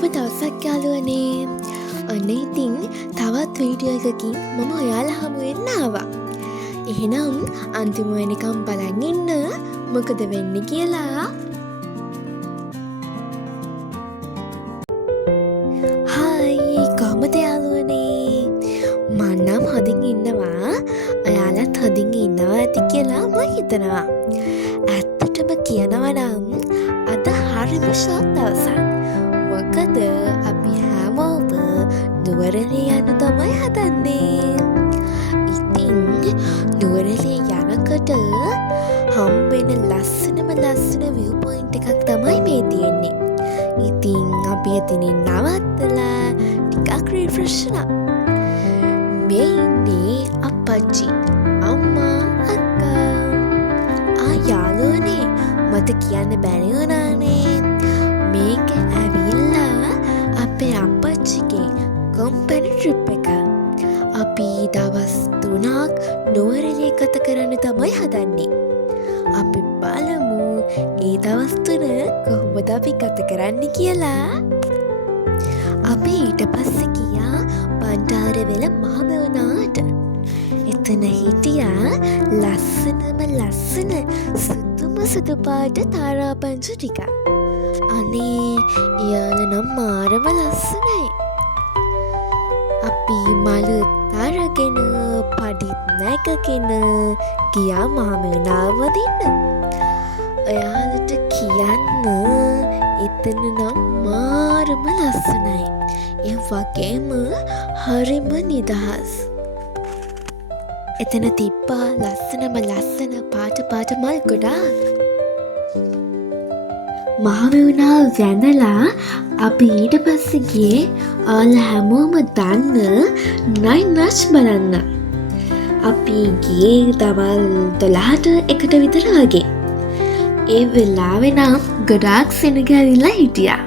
සුබ දවසක් යාළුවනේ. ඔන්න ඉතින් තවත් වීඩියෝ එකකින් මම ඔයාලා හමු වෙන්න ආවා. එහෙනම් අන්තිම වෙනකම් බලන් ඉන්න මොකද වෙන්නේ කියලා. හායි කොහමද යාළුවනේ? මම නම් හදින් ඉන්නවා. ඔයාලත් හදින් ඉන්නවා ඇති කියලා මම හිතනවා. ඇත්තටම කියනවා නම් අද හරිම ෂෝක් දවසක්. මොකද අපි හැමෝම නුවරඑළිය යන්න තමයි හදන්නේ. ඉතින් නුවරඑළිය යනකොට හම්බෙන ලස්සන view point එකක් තමයි මේ තියෙන්නේ. ඉතින් අපි එතනින් නවත්තලා ටිකක් රිෆ්‍රෙෂ් වුණා. මේ ඉන්නේ අප්පච්චි, අම්මා, අක්කා. යාළුවනේ මට කියන්න බැරි වුණානේ. මේක ඇවිල්ලා අපේ අප්පච්චිගේ කම්පැනි ට්‍රිප් එක. අපි දවස් 3ක් නුවරඑළිය ගත කරන්න තමයි හදන්නේ. අපි බලමු ඒ දවස් 3 කොහොමද අපි ගත කරන්න කියලා. අපි ඊට පස්සේ ගියා බණ්ඩාරවෙල මහමෙවුනාට. එතන හිටියා ලස්සන සුදු පාට තාරාපංචු ටික. අනේ එයාලා නම් මාරම ලස්සනයි. අපි මලුත් අරගෙන පඩිත් නැගගෙන ගියා මහමෙවුනාව වදින්න. ඔයාලට කියන්න එතන නම් මාරම ලස්සනයි. ඒ වගේම හරිම නිදහස්. එතන තිබ්බා ලස්සන පාට මල් ගොඩාක්. මහමෙවුනාව වැඳලා අපි ඊට පස්සේ ගියේ ඔයාලා හැමෝම දන්න නයින් රච් බලන්න. අපි ගියේ දවල් 12ට එකට විතර වගේ. ඒ වෙලාවේ නම් ගොඩාක් සෙනග ඇවිල්ලා හිටියා.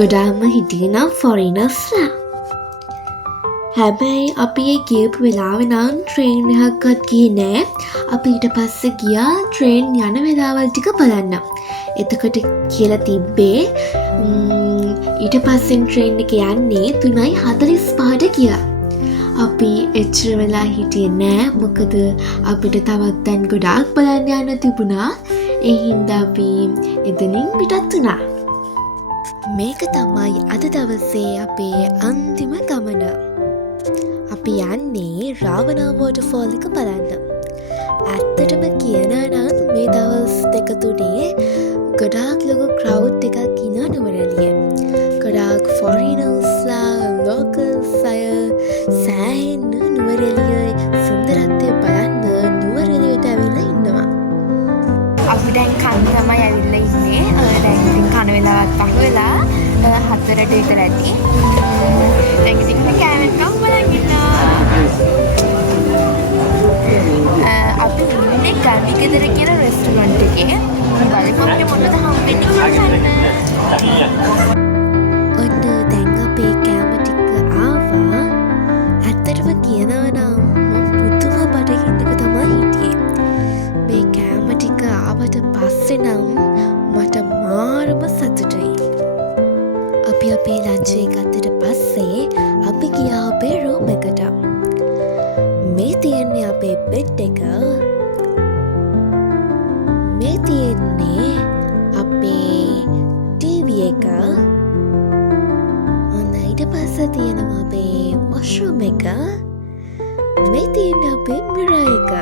ගොඩාක්ම හිටියේ නම් ෆොරිනර්ස්ලා. හැබැයි අපි ඒ ගියපු වෙලාවේ නම් ට්‍රේන් එකක්වත් ගියේ නෑ. අපි ඊට පස්සේ ගියා ට්‍රේන් යන වෙලාවල් ටික බලන්න. එතකොට කියලා තිබ්බේ ඊට පස්සෙන් ට්‍රේන් එක යන්නේ 3:45ට කියලා. අපි එච්චර වෙලා හිටියේ නෑ. මොකද අපිට තවත් තැන් ගොඩාක් බලන්න යන්න තිබුණා. ඒ හින්දා අපි එතනින් පිටත් වුණා. මේක තමයි අද දවසේ අපේ අන්තිම ගමන. අපි යන්නේ රාවණා වෝටර්ෆෝල් එක බලන්න. ඇත්තටම කියනවා නම් මේ දවස් 2-3 ගොඩාක් ලොකු ක්‍රවුඩ් එකක් ඉන්නවා නුවරඑළිය. ගොඩාක් ෆොරිනර්ස්ලා, ලෝකල්ස් අය සෑහෙන්න නුවරඑළියේ සුන්දරත්වය බලන්න නුවරඑළියට ඇවිල්ලා ඉන්නවා. අපි දැන් කන්න තමයි ඇවිල්ලා ඉන්නේ. දැන් ඉතින් කන වෙලාවත් පහ වෙලා 4ට විතර ඇති. දැන් ඉතින් කෑමෙන් කම් බලන් ඉන්නවා. අපි ඉන්නේ ගල්විගෙදර කියන රෙස්ටුරන්ට් එකේ. බලමු අපිට මොනවද හම්බෙන්නේ කියලා. ඔන්න දැන් අපේ කෑම ටික ආවා. ඇත්තටම කියනවා නම් මම පුදුම බඩගින්නක තමයි හිටියේ. මේ කෑම ටික ආවට පස්සේ නම් මට මාරම සතුටුයි. අපි අපේ ලන්ච් එක ගත්තට පස්සේ අපි ගියා අපේ රූම් එකට. මේ තියෙන්නේ අපේ බෙඩ් එක. මේ තියෙන්නේ අපේ ටීවී එක. ඔන්න ඊට පස්සේ තියෙනවා අපේ වොෂ්රූම් එක. මේ තියෙන්නේ අපේ මිරර් එක.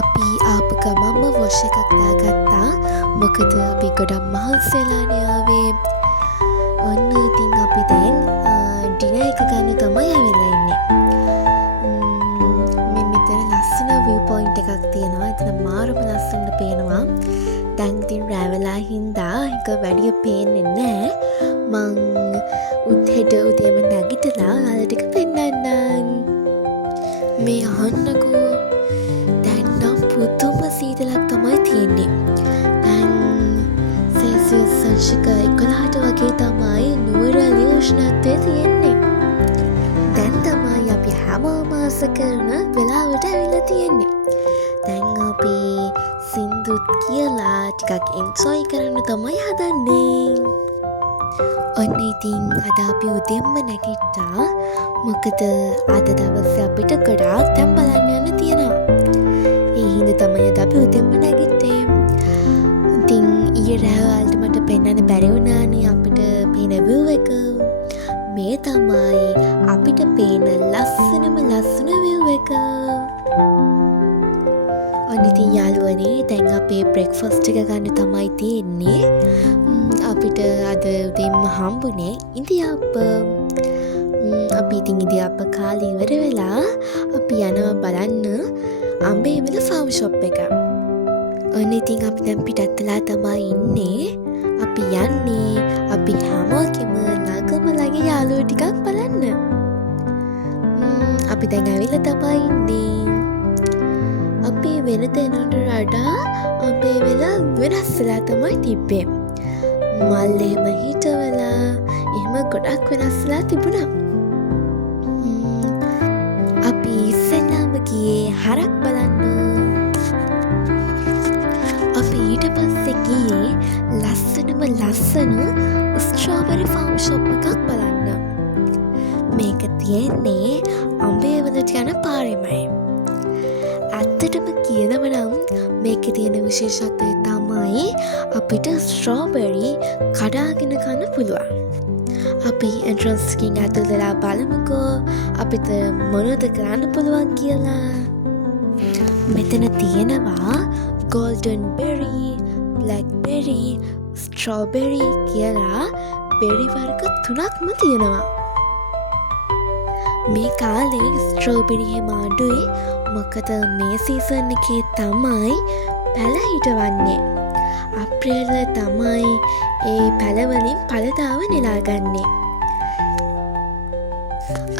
අපි ආපු ගමන්ම වොෂ් එකක් දාගත්තා. මොකද අපි ගොඩක් මහන්සි වෙලානේ ආවේ. ඔන්න ඉතින් අපි දැන් ඩිනර් එක ගන්න තමයි ඇවිල්ලා ඉන්නේ. මෙතන ලස්සන view point එකක් තියෙනවා. එතන මාරම ලස්සනට පේනවා. දැන් ඉතින් රෑ වෙලා හින්දා එක වැඩිය පේන්නේ නැහැ. මං උදේම නැගිටලා ඔයාලට ටික පෙන්නන්නම්. මේ අහන්නකෝ. දැන් නම් පුදුම සීතලක් තමයි තියෙන්නේ. දැන් සෙල්සියස් අංශක 11ට වගේ තමයි නුවරඑළිය උෂ්ණත්වය තියෙන්නේ. දැන් තමයි අපි හැමෝම ආස කරන වෙලාවට ඇවිල්ලා තියෙන්නේ. දැන් අපි සින්දුත් කියලා ටිකක් එන්ජොයි කරන්න තමයි හදන්නේ. ඔන්න ඉතින් අද අපි උදෙන්ම නැගිට්ටා. මොකද අද දවසේ අපිට ගොඩාක් තැන් බලන්න යන්න තියෙනවා. ඒ හින්දා තමයි අද අපි උදෙන්ම නැගිට්ටේ. ඉතින් ඊයේ රෑ වලට මට පෙන්වන්න බැරි වුණානේ අපිට පේන view එක. මේ තමයි අපිට පේන ලස්සනම ලස්සන view එක. ඔන්න ඉතින් යාළුවනේ දැන් අපේ බ්‍රෙක්ෆාස්ට් එක ගන්න තමයි තියෙන්නේ. අපිට අද උදේම හම්බුනේ ඉඳිආප්ප. අපි ඉතින් ඉඳිආප්ප කාලේ ඉවර වෙලා අපි යනවා බලන්න අම්බේවල ෆාම් ෂොප් එක. ඔන්න ඉතින් අපි දැන් පිටත් වෙලා තමයි ඉන්නේ. අපි යන්නේ අපි හැමෝගෙම ළඟමලගේ යාළුවෝ ටිකක් බලන්න. අපි දැන් ඇවිල්ලා තමයි ඉන්නේ. අපි වෙන තැනට වඩා අපේ වෙලා වෙනස් වෙලා තමයි තිබ්බේ. මල් එහෙම හිටවලා එහෙම ගොඩක් වෙනස්ලා තිබුණා. අපි ඉස්සෙල්ලාම ගියේ හරක් බලන්න. අපි ඊට පස්සේ ගියේ ලස්සනම ලස්සන ස්ට්‍රෝබෙරි ෆාම් ෂොප් එකක් බලන්න. මේක තියෙන්නේ අම්බේවලට යන පාරෙමයි. ඇත්තටම කියනව නම් මේකේ තියෙන විශේෂත්වය තමයි අපිට ස්ට්‍රෝබෙරි කඩාගෙන කන්න පුළුවන්. අපි එන්ට්‍රන්ස් එකකින් ඇතුල් වෙලා බලමුකෝ අපිට මොනවද කරන්න පුළුවන් කියලා. මෙතන තියෙනවා golden berry, blackberry, strawberry කියලා බෙරි වර්ග 3ක්ම තියෙනවා. මේ කාලේ ස්ට්‍රෝබෙරි හැම අඩුයි. මොකද මේ සීසන් එකේ තමයි පැල හිටවන්නේ. අප්‍රේල් තමයි ඒ පැලවලින් පළදාව නෙලාගන්නේ.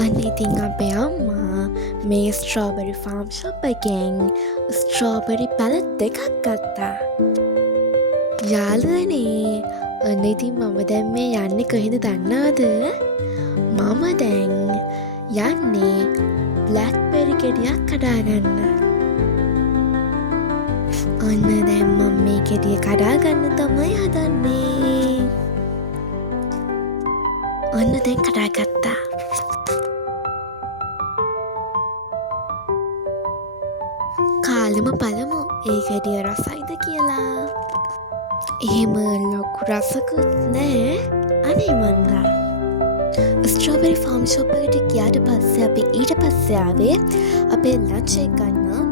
අන්න ඉතින් අපේ අම්මා මේ ස්ට්‍රෝබෙරි ෆාම් ෂොප් එකෙන් ස්ට්‍රෝබෙරි පැල 2ක් ගත්තා. යාළුවනේ අන්න ඉතින් මම දැන් මේ යන්නේ කොහෙද දන්නවද? මම දැන් යන්නේ බ්ලැක්බෙරි ගෙඩියක් කඩාගන්න. ඔන්න දැන් මම මේ ගෙඩිය කඩාගන්න තමයි හදන්නේ. ඔන්න දැන් කඩාගත්තා. කාලෙම බලමු ඒ ගෙඩිය රසයිද කියලා. එහෙම ලොකු රසකුත් නෑ. අනේ මන්දා. ස්ට්‍රෝබෙරි ෆාම් ෂොප් එකට ගියාට පස්සේ අපි ඊට පස්සේ ආවේ අපේ ලන්ච් එක ගන්න.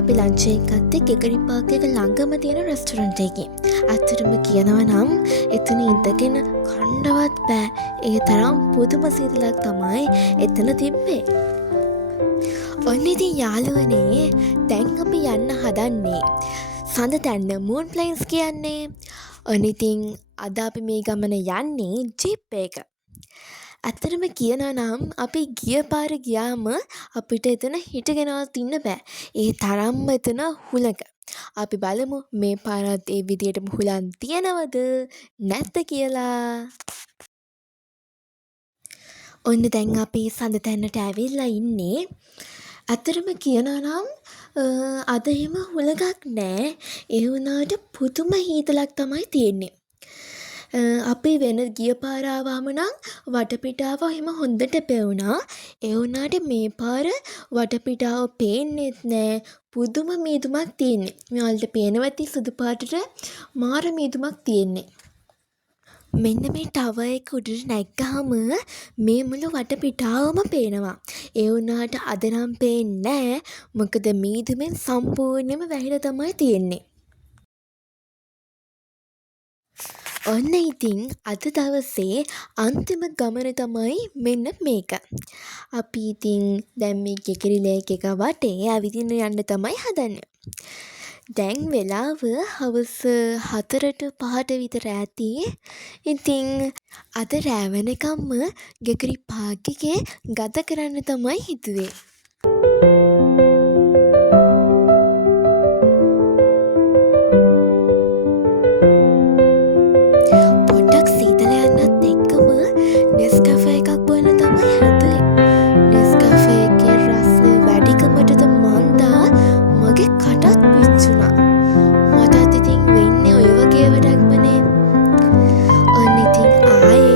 අපි ලන්ච් එක ගත්තේ ගෙගරි පාක් එක ළඟම තියෙන රෙස්ටොරන්ට් එකේ. අත්තටම කියනවා නම් එතන ඉඳගෙන කණ්ඩවත් බෑ. ඒ තරම් පුදුම සීතලක් තමයි එතන තිබ්බේ. ඔන්න ඉතින් යාළුවනේ දැන් අපි යන්න හදන්නේ සඳ තැන්න මූන් ප්ලේන්ස් කියන්නේ. ඔන්න ඉතින් අද අපි මේ ගමන යන්නේ ජීප් එක. ඇත්තටම කියනවා නම් අපි ගිය පාර ගියාම අපිට එතන හිටගෙනවත් ඉන්න බෑ. ඒ තරම්ම එතන හුලඟ. අපි බලමු මේ පාරත් ඒ විදියටම හුලන් තියනවද නැද්ද කියලා. ඔන්න දැන් අපි සඳ තැන්නට ඇවිල්ලා ඉන්නේ. ඇත්තටම කියනවා නම් අද එහෙම හුලඟක් නෑ. ඒ වුණාට පුදුම හීතලක් තමයි තියෙන්නේ. අපි වෙන ගිය පාර ආවම නම් වටපිටාව එහෙම හොඳට පෙවුණා. ඒ වුණාට මේ පාර වටපිටාව පේන්නෙත් නෑ. පුදුම මීදුමක් තියෙන්නේ. මෙයාලට පේනවති සුදු පාටට මාර මීදුමක් තියෙන්නේ. මෙන්න මේ ටවර් එක උඩට නැග්ගාම මේ මුළු වටපිටාවම පේනවා. ඒ වුණාට අද නම් පේන්නේ නෑ. මොකද මීදුමෙන් සම්පූර්ණයෙන්ම වැහිලා තමයි තියෙන්නේ. ඔන්න ඉතින් අද දවසේ අන්තිම ගමන තමයි මෙන්න මේක. අපි ඉතින් දැන් මේ ගෙගිරි ලේක් එක වටේ ඇවිදින්න යන්න තමයි හදන්නේ. දැන් වෙලාව හවස 4ට 5ට විතර ඇති. ඉතින් අද රෑ වෙනකම්ම ගෙගිරි පාක් එකේ ගත කරන්න තමයි හිතුවේ. ආයේ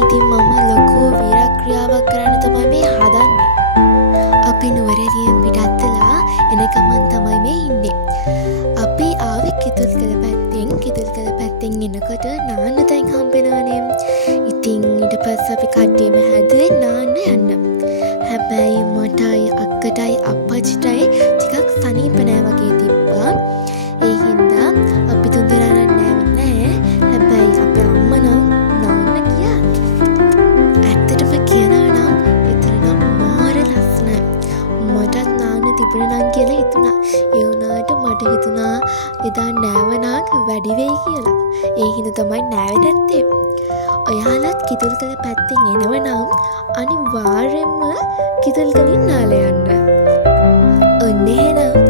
ඉතින් මම ලොකු වීරක්‍රියාවක් කරන්න තමයි මේ හදන්නේ. අපි නුවරඑළියෙන් පිටත් වෙලා එන ගමන් තමයි මේ ඉන්නේ. අපි ආවේ කිතුල්කල පැත්තෙන් එනකොට නාන්න තැන් හම්බෙනවනේ. ඉතින් ඊට පස්සේ අපි කට්ටියම හැදුවේ නාන්න යන්න. හැබැයි මටයි අක්කටයි අප්පච්චිටයි ටිකක් සනීප නෑ වගේ තිබ්බා. ඒ හින්දා අපි තුන්දෙනා අරන් නෑ. හැබැයි අපේ අම්මා නම් නාන්න ගියා. ඇත්තටම කියනවා නම් එතන නම් මාර ලස්සනයි. මටත් නාන්න තිබුණා නම් කියලා හිතුණා. ඒ වුණාට මට හිතුණා එදා නෑවනාක් වැඩි වෙයි කියලා. ඒ හින්දා තමයි නෑවේ නැත්තේ. ඔයාලත් කිතුල්කල පැත්තෙන් එනවනම් අනිවාර්යෙන්ම කිතුල්කලින් නාලා යන්න. ඔන්න එහෙනම්